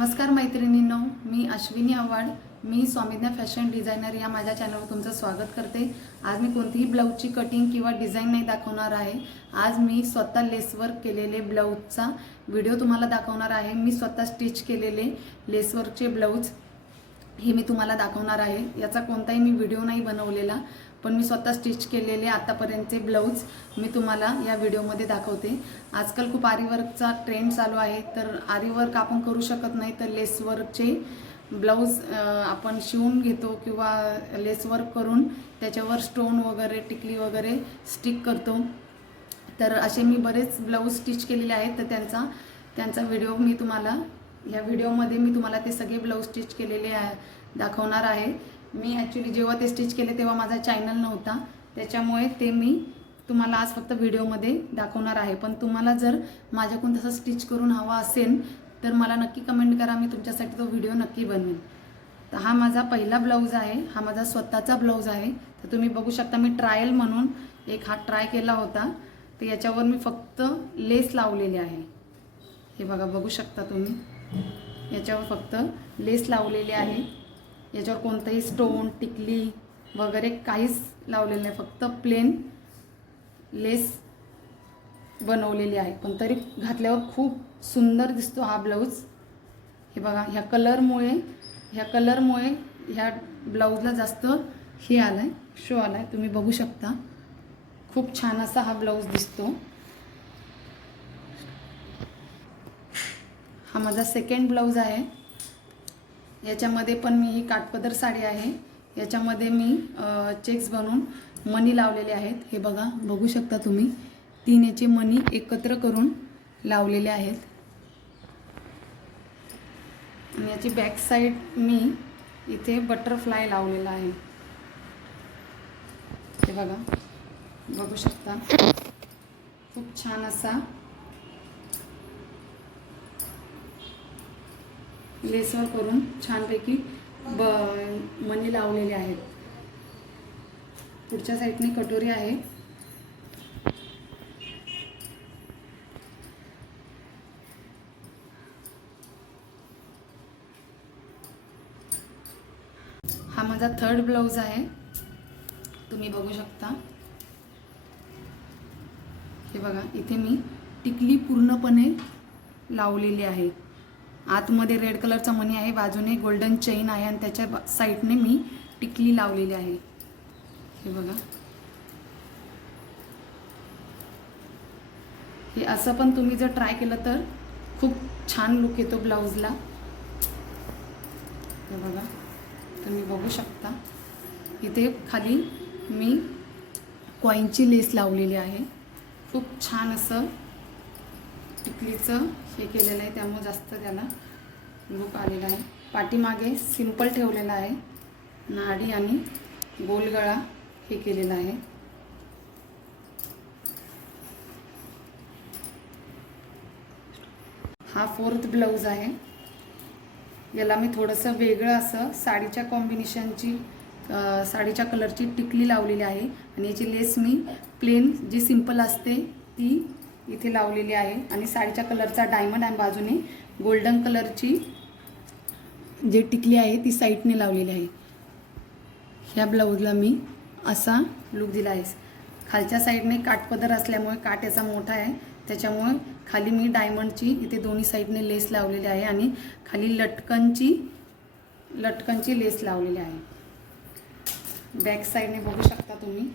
नमस्कार मैत्रिणींनो, मी अश्विनी आव्हाड. मी स्वामिज्ञा fashion designer या माझ्या चॅनलवर तुमचं स्वागत करते. आज मी कोणतीही ब्लाऊजची कटिंग किंवा डिझाईन नाही दाखवणार आहे. आज मी स्वतः लेसवर्क केलेले ब्लाऊजचा व्हिडिओ तुम्हाला दाखवणार आहे. मी स्वतः स्टिच केलेले लेसवर्कचे ब्लाऊज हे मी तुम्हाला दाखवणार आहे. याचा कोणताही मी व्हिडिओ नाही बनवलेला, पण मी स्वतः स्टिच केलेले आतापर्यंतचे ब्लाऊज मी तुम्हाला या व्हिडिओमध्ये दाखवते. आजकाल खूप आरीवर्कचा ट्रेंड चालू आहे, तर आरीवर्क आपण करू शकत नाही, तर लेसवर्कचे ब्लाऊज आपण शिवून घेतो किंवा लेसवर्क करून त्याच्यावर स्टोन वगैरे टिकली वगैरे स्टिक करतो. तर असे मी बरेच ब्लाऊज स्टिच केलेले आहेत, तर त्यांचा व्हिडिओ मी तुम्हाला या व्हिडिओमध्ये मी तुम्हाला ते सगळे ब्लाऊज स्टिच केलेले दाखवणार आहे. मी ॲक्च्युली जेव्हा ते स्टिच केले तेव्हा माझा चॅनल नव्हता, त्याच्यामुळे ते मी तुम्हाला आज फक्त व्हिडिओमध्ये दाखवणार आहे. पण तुम्हाला जर माझ्याकडून तसं स्टिच करून हवा असेल तर मला नक्की कमेंट करा, मी तुमच्यासाठी तो व्हिडिओ नक्की बनवेन. तर हा माझा पहिला ब्लाऊज आहे, हा माझा स्वतःचा ब्लाऊज आहे. तर तुम्ही बघू शकता, मी ट्रायल म्हणून एक हा ट्राय केला होता, तर याच्यावर मी फक्त लेस लावलेली आहे. हे बघा, बघू शकता तुम्ही, याच्यावर फक्त लेस लावलेली आहे. याच्यावर कोणताही स्टोन टिकली वगैरे काहीच लावलेलं नाही, फक्त प्लेन लेस बनवलेली आहे. पण तरी घातल्यावर खूप सुंदर दिसतो हा ब्लाऊज. हे बघा, ह्या कलरमुळे ह्या ब्लाऊजला जास्त हे आलाय, शो आलाय. तुम्ही बघू शकता, खूप छान असा हा ब्लाऊज दिसतो. हा माझा सेकंड ब्लाऊज आहे. याच्यामध्ये पण मी ही काठपदर साडी आहे, याच्यामध्ये मी चेक्स बनवून मणी लावलेले आहेत. हे बघा, बघू शकता तुम्ही, 3 याचे मणी एकत्र करून लावलेले आहेत. आणि याची बॅक साईड मी इथे बटरफ्लाय लावलेला आहे. हे बघा, बघू शकता, खूप छान असा लेसवर करून छानपैकी मणी लावलेले आहेत. पुढच्या साईडने कटोरी आहे. हा माझा थर्ड ब्लाऊज आहे, तुम्ही बघू शकता. हे बघा, इथे मी टिकली पूर्णपणे लावलेली आहे. आतमध्ये रेड कलरचा मणी आहे, बाजूने गोल्डन चेन आहे आणि त्याच्या साईडने मी टिकली लावलेली आहे. हे बघा, हे असं पण तुम्ही जर ट्राय केलं तर खूप छान लुक येतो ब्लाऊजला. हे बघा, तुम्ही बघू शकता, इथे खाली मी कॉईनची लेस लावलेली आहे. खूप छान असं टिकलीचं हे केलेलं आहे, त्यामुळे जास्त त्याला लुक आलेला आहे. पाठीमागे सिंपल ठेवलेला आहे, नाडी आणि गोलगळा हे केलेला आहे. हा फोर्थ ब्लाऊज आहे. याला मी थोडंसं वेगळं असं साडीच्या कॉम्बिनेशनची साडीच्या कलरची टिकली लावलेली आहे आणि याची लेस मी प्लेन जी सिंपल असते ती इथे लावलेली आहे आणि साडीच्या कलरचा डायमंड आणि बाजूने गोल्डन कलरची जे टिकली आहे ती साईडने लावलेली आहे. ह्या ब्लाऊजला मी असा लुक दिला आहे. खालच्या साईडने काठपदर असल्यामुळे काठ याचा मोठा आहे, त्याच्यामुळे खाली मी डायमंडची इथे दोन्ही साईडने लेस लावलेली आहे आणि खाली लटकनची लेस लावलेली आहे. बॅक साईडने बघू शकता तुम्ही,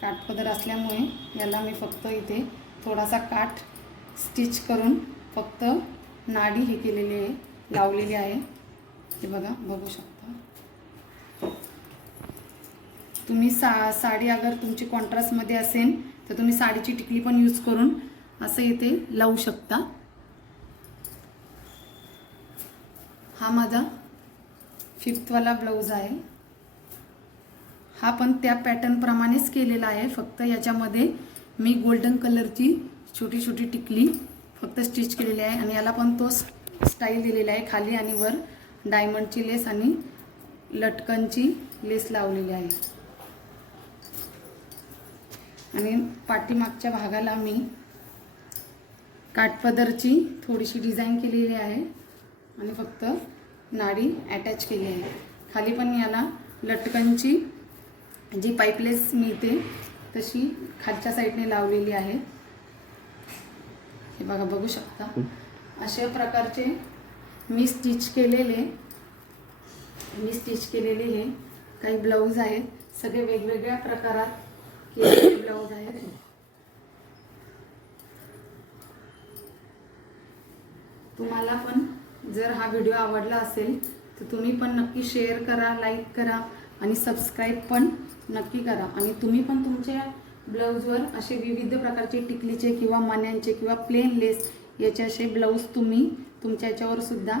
काठपदर असल्यामुळे याला मी फक्त इथे थोडासा काठ स्टिच करून फक्त नाडी हे केलेली आहे, लावलेली आहे. हे बघा, बघू शकता तुम्ही. साडी अगर तुमची कॉन्ट्रास्टमध्ये असेल तर तुम्ही साडीची टिकली पण यूज करून असं इथे लावू शकता. हा माझा 5th वाला ब्लाऊज आहे. हा पण त्या पॅटर्न प्रमाणेच केलेला आहे, फक्त याच्यामध्ये मी गोल्डन कलरची छोटी छोटी टिकली फक्त स्टिच केलेली आहे आणि याला पण तो स्टाईल दिलेला आहे. खाली आणि वर डायमंडची लेस आणि लटकनची लेस लावलेली आहे. आणि पाठीमागच्या भागाला मी काठपदरची थोडीशी डिझाईन केलेली आहे आणि फक्त नाडी अटॅच केली आहे. खाली पण याला लटकनची जी पाईपलेस मिळते तशी खालच्या साईडने लावलेली आहे. हे बघा, बघू शकता. अशा प्रकारचे मी स्टिच केलेले हे काही ब्लाऊज आहेत. सगळे वेगवेगळ्या प्रकारात केलेले ब्लाऊज आहेत. तुम्हाला पण जर हा व्हिडिओ आवडला असेल तर तुम्ही पण नक्की शेअर करा, लाईक करा आणि सबस्क्राईब पण नक्की करा. आणि तुम्ही पण तुमच्या ब्लाऊजवर असे विविध प्रकारचे टिकलीचे किंवा मण्यांचे किंवा प्लेन लेस याचे असे ब्लाऊज तुम्ही तुमच्या याच्यावर सुद्धा